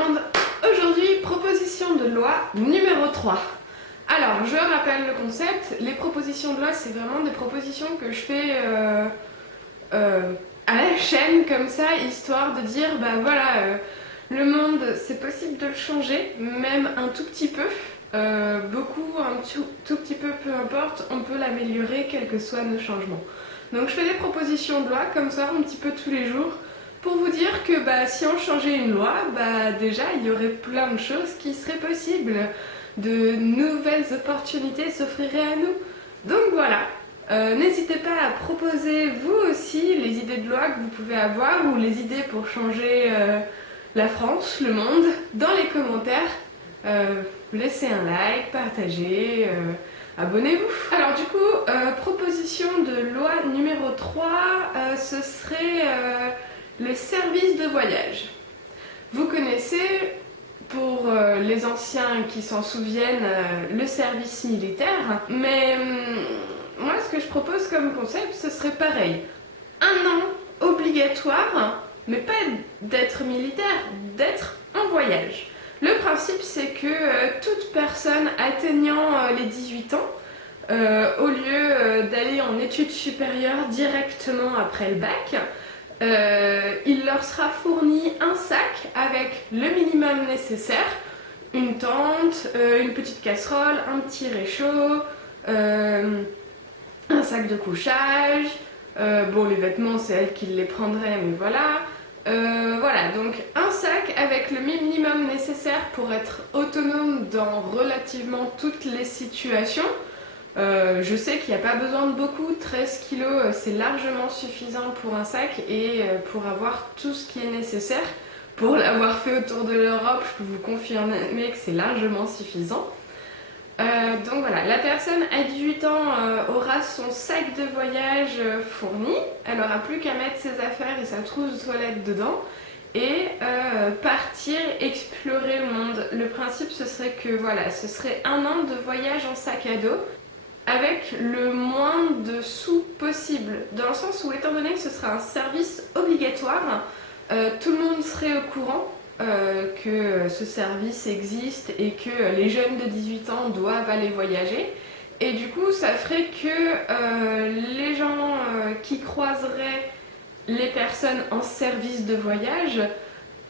monde. Aujourd'hui, proposition de loi numéro 3. Alors, je rappelle le concept. Les propositions de loi, c'est vraiment des propositions que je fais à la chaîne, comme ça, histoire de dire, bah voilà, le monde, c'est possible de le changer, même un tout petit peu. Beaucoup, un tout petit peu, peu importe, on peut l'améliorer, quels que soient nos changements. Donc je fais des propositions de loi, comme ça, un petit peu tous les jours, pour vous dire que bah, si on changeait une loi, bah, déjà il y aurait plein de choses qui seraient possibles, de nouvelles opportunités s'offriraient à nous. Donc voilà, n'hésitez pas à proposer vous aussi les idées de loi que vous pouvez avoir ou les idées pour changer la France, le monde, dans les commentaires. Laissez un like, partagez, abonnez-vous. Alors du coup, proposition de loi numéro 3, ce serait le service de voyage. Vous connaissez, pour les anciens qui s'en souviennent, le service militaire, mais moi ce que je propose comme concept, ce serait pareil. 1 an obligatoire, mais pas d'être militaire, d'être en voyage. Le principe, c'est que toute personne atteignant les 18 ans, au lieu d'aller en études supérieures directement après le bac, il leur sera fourni un sac avec le minimum nécessaire, une tente, une petite casserole, un petit réchaud, un sac de couchage, bon les vêtements c'est elle qui les prendrait mais voilà. Voilà, donc un sac avec le minimum nécessaire pour être autonome dans relativement toutes les situations. Je sais qu'il n'y a pas besoin de beaucoup, 13 kilos c'est largement suffisant pour un sac et pour avoir tout ce qui est nécessaire. Pour l'avoir fait autour de l'Europe, je peux vous confirmer que c'est largement suffisant. Donc voilà, la personne à 18 ans aura son sac de voyage fourni, elle n'aura plus qu'à mettre ses affaires et sa trousse de toilette dedans et partir explorer le monde. Le principe ce serait que voilà, ce serait 1 an de voyage en sac à dos avec le moins de sous possible, dans le sens où étant donné que ce sera un service obligatoire, tout le monde serait au courant que ce service existe et que les jeunes de 18 ans doivent aller voyager. Et du coup, ça ferait que les gens qui croiseraient les personnes en service de voyage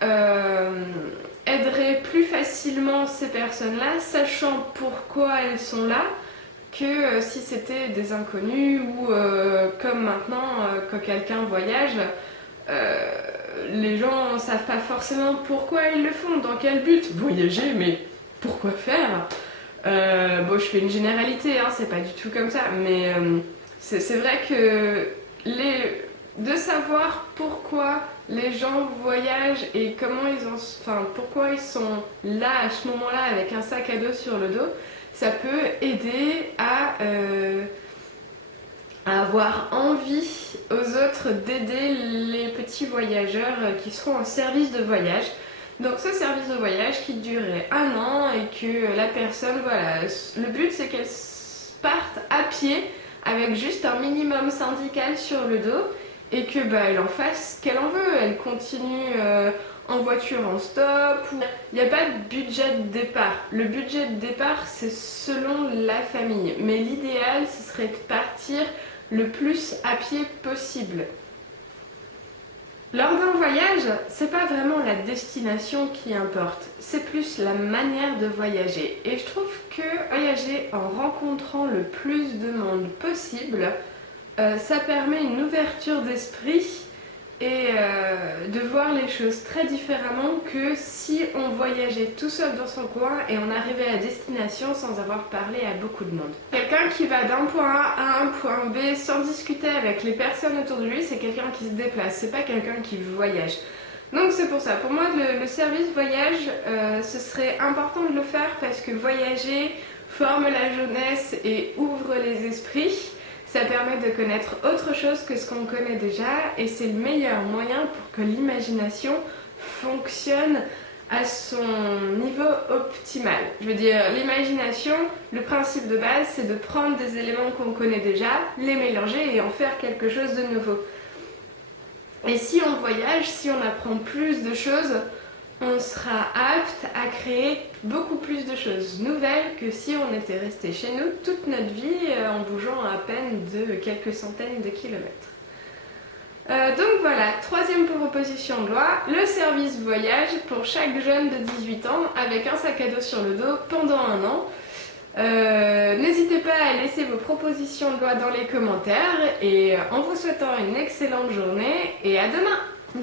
aideraient plus facilement ces personnes-là, sachant pourquoi elles sont là, que si c'était des inconnus ou comme maintenant, quand quelqu'un voyage, les gens ne savent pas forcément pourquoi ils le font, dans quel but. Voyager, mais pourquoi faire? Bon, je fais une généralité, hein, c'est pas du tout comme ça, mais c'est vrai que de savoir pourquoi les gens voyagent et comment pourquoi ils sont là à ce moment-là avec un sac à dos sur le dos, ça peut aider à avoir envie aux autres d'aider les petits voyageurs qui seront en service de voyage. Donc ce service de voyage qui durerait 1 an et que la personne, voilà, le but c'est qu'elle parte à pied avec juste un minimum syndical sur le dos et que bah, elle en fasse ce qu'elle en veut, elle continue en voiture en stop. Il n'y a pas de budget de départ. Le budget de départ c'est selon la famille, mais l'idéal ce serait de partir le plus à pied possible. Lors d'un voyage, c'est pas vraiment la destination qui importe, c'est plus la manière de voyager. Et je trouve que voyager en rencontrant le plus de monde possible, ça permet une ouverture d'esprit et de voir les choses très différemment que si on voyageait tout seul dans son coin et on arrivait à destination sans avoir parlé à beaucoup de monde. Quelqu'un qui va d'un point A à un point B sans discuter avec les personnes autour de lui, c'est quelqu'un qui se déplace, c'est pas quelqu'un qui voyage. Donc c'est pour ça, pour moi le service voyage, ce serait important de le faire parce que voyager forme la jeunesse et ouvre les esprits. Ça permet de connaître autre chose que ce qu'on connaît déjà et c'est le meilleur moyen pour que l'imagination fonctionne à son niveau optimal. Je veux dire, l'imagination, le principe de base, c'est de prendre des éléments qu'on connaît déjà, les mélanger et en faire quelque chose de nouveau. Et si on voyage, si on apprend plus de choses, on sera apte à créer beaucoup plus de choses nouvelles que si on était resté chez nous toute notre vie en bougeant à peine de quelques centaines de kilomètres. Donc voilà, troisième proposition de loi, le service voyage pour chaque jeune de 18 ans avec un sac à dos sur le dos pendant un an. N'hésitez pas à laisser vos propositions de loi dans les commentaires et en vous souhaitant une excellente journée et à demain!